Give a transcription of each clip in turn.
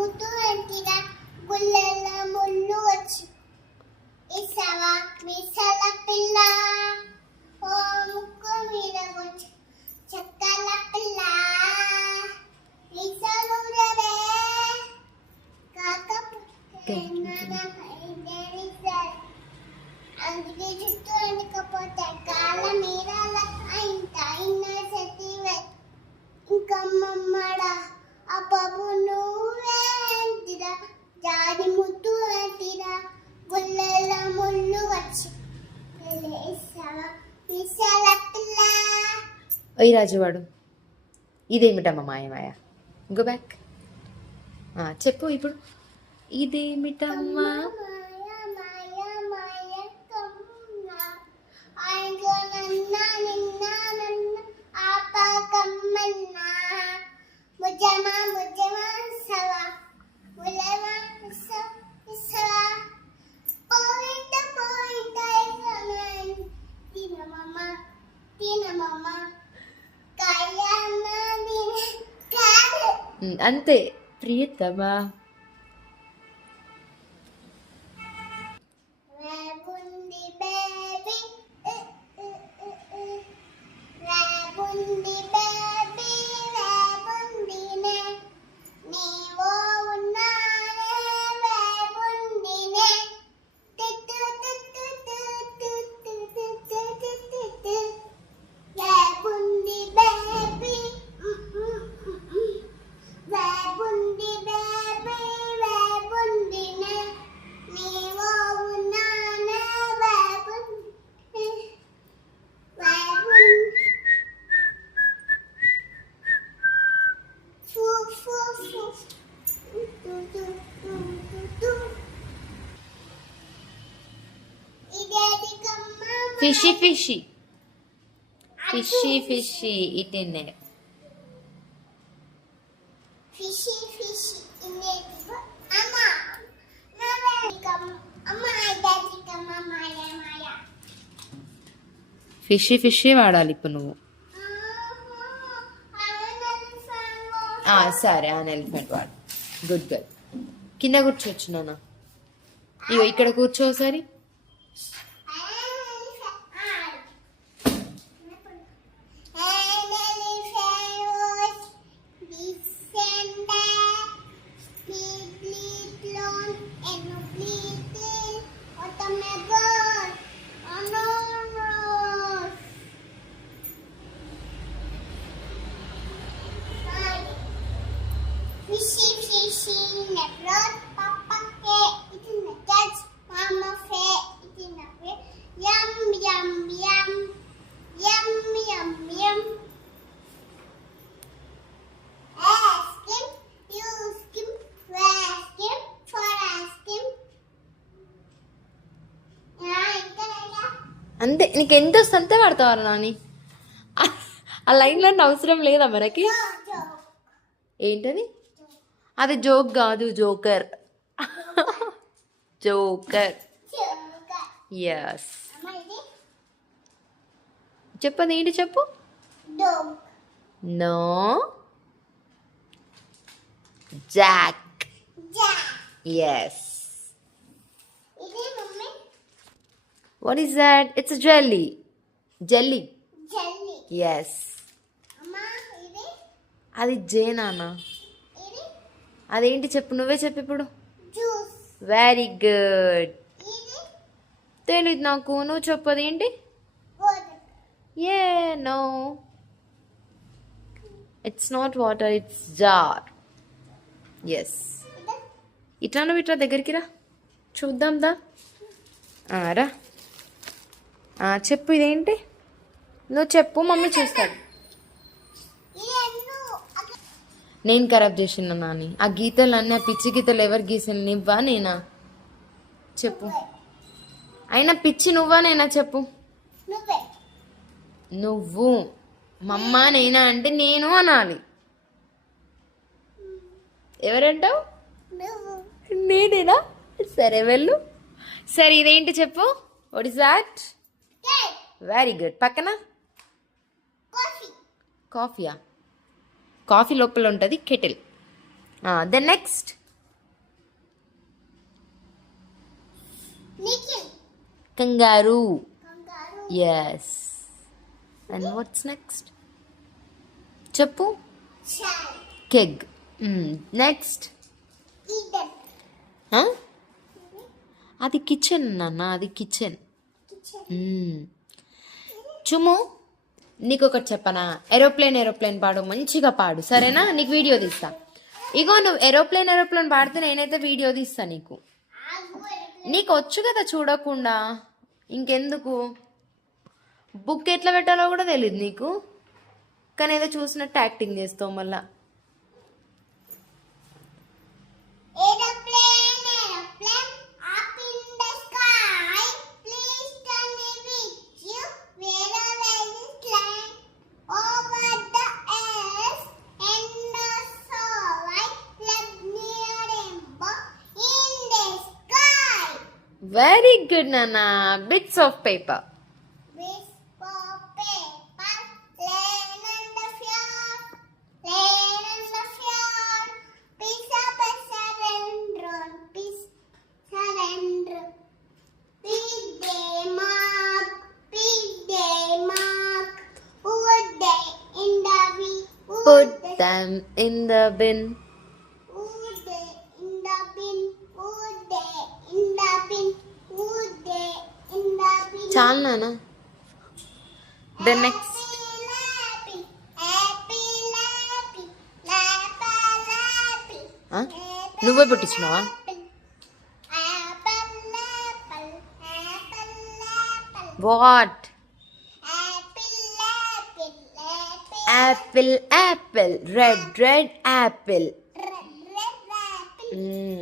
ముద్దు అంటిరా గుల్లెల ముళ్ళు వచ్చి ఇసవా మిసల పిల్ల ఓ ముక్కు మీద వచ్చి చక్కల పిల్ల ఇసలురవే కాకపోతే అందుకే చుట్టూ అంటకపోతే కాళ్ళ మీరాల ఇంత అయిన సతివే ఇంకమ్మమ్మడా ఆ బాబు నువ్వేంటిరా జాడి ముద్దు అంటిరా గుల్లెల ముళ్ళు వచ్చి విశాల పిల్ల. ఓయ్ రాజువాడు, ఇదేమిటమ్మా మాయ గో బ్యాక్. చెప్పు ఇప్పుడు. ఇదేమిటమ్మా అంతే ప్రియతమా. ఫిషి ఫిషి ఫిషి ఫిషి ఇటెన్నే ఫిషి ఫిషి ఇన్నే ఫిషి ఫిషి వాడాలి ఇప్పుడు నువ్వు. సరే ఎలిఫెంట్ వాడు. Good girl. కింద కూర్చోవచ్చు నాన్న. ఇగో ఇక్కడ కూర్చో ఒకసారి. అంతే, నీకు ఎంత వస్తే అంతే పడతావారా నాని. ఆ లైన్లో అవసరం లేదా మనకి. ఏంటది? అది జోక్ కాదు, జోకర్. జోకర్. ఎస్. చెప్పది ఏంటి చెప్పు. No. Jack. Yes. What is that? It's a jelly. Jelly. Yes. అది జేనానా? అదేంటి చెప్పు, నువ్వే చెప్పు ఇప్పుడు. Very good. తెలీదు నాకు, నువ్వు చెప్పు అదేంటి. No, it's not water, it's jar. Yes. ఇట్లా నువ్వు ఇట్లా దగ్గరికి రా, చూద్దాం దా. రా చెప్పు ఇదేంటి. నువ్వు చెప్పు, మమ్మీ చూస్తాడు. నేను ఖరాబ్ చేసిన నాని ఆ గీతలు అన్నీ. ఆ పిచ్చి గీతలు ఎవరు గీసాను, నువ్వా నేనా చెప్పు. అయినా పిచ్చి నువ్వా నేనా చెప్పు. నువ్వు. మమ్మ నేనా అంటే నేను అనాలి. ఎవరంటావు? నేనేనా? సరే వెళ్ళు. సరే ఇదేంటి చెప్పు. What is that? Very good. పక్కన కాఫీయా? కాఫీ లోపల ఉంటుంది కెటిల్. దెన్ నెక్స్ట్ కంగారు. కంగారు. ఎస్. And what's next? చెప్పు. చాయ్. కెగ్. నెక్స్ట్. ఈడన్. అది కిచెన్ నాన్న, అది కిచెన్. కిచెన్. చుము, నీకు ఒకటి చెప్పనా? ఏరోప్లేన్ పాడు, మంచిగా పాడు, సరేనా? నీకు వీడియో తీస్తా. ఇగో నువ్వు ఏరోప్లేన్ పాడితే నేనైతే వీడియో తీస్తా నీకు. నీకు వచ్చు కదా చూడకుండా, ఇంకెందుకు? బుక్ ఎట్లా పెట్టాలో కూడా తెలియదు నీకు, కానీ ఏదో చూసినట్టు యాక్టింగ్ చేస్తావు మళ్ళా. Aeroplane, aeroplane, up in the sky. Please tell me with you where will it land? Over the earth and the sky, let me rainbow in the sky. Very good నాన్న. Bits of paper. Wisp of paper, laying on the floor, laying on the floor. Piece of a surrender, piece surrender. Big day mark, put day in the bin, Put them in the bin. put day in the bin, put day in the bin, put day in the bin. చాలు నాన్న. The next. ఆ? నువ్వే పుట్టించినావా? What? Apple apple, red apple.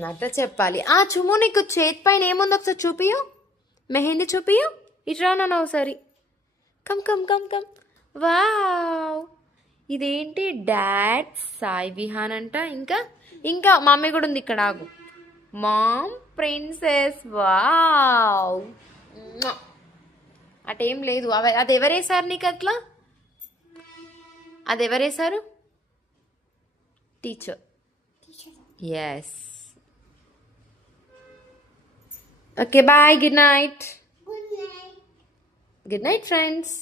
అట్లా చెప్పాలి. చుమ్ము, నీకు చేతి పైన ఏముంది ఒకసారి చూపియు. మెహందీ చూపియు. ఇట్రా నాన్న ఒకసారి. Come come come come. Wow, ఇదేంటి? డాడ్ సాయి విహాన్ అంట. ఇంకా ఇంకా మమ్మీ కూడా ఉంది ఇక్కడ. ఆగు. Ma'am princess. వావ్, అటేం లేదు. అది ఎవరేసారు నీకు అట్లా? అది ఎవరేసారు? Teacher. Yes. Okay bye. Good night. Good night. Good night friends.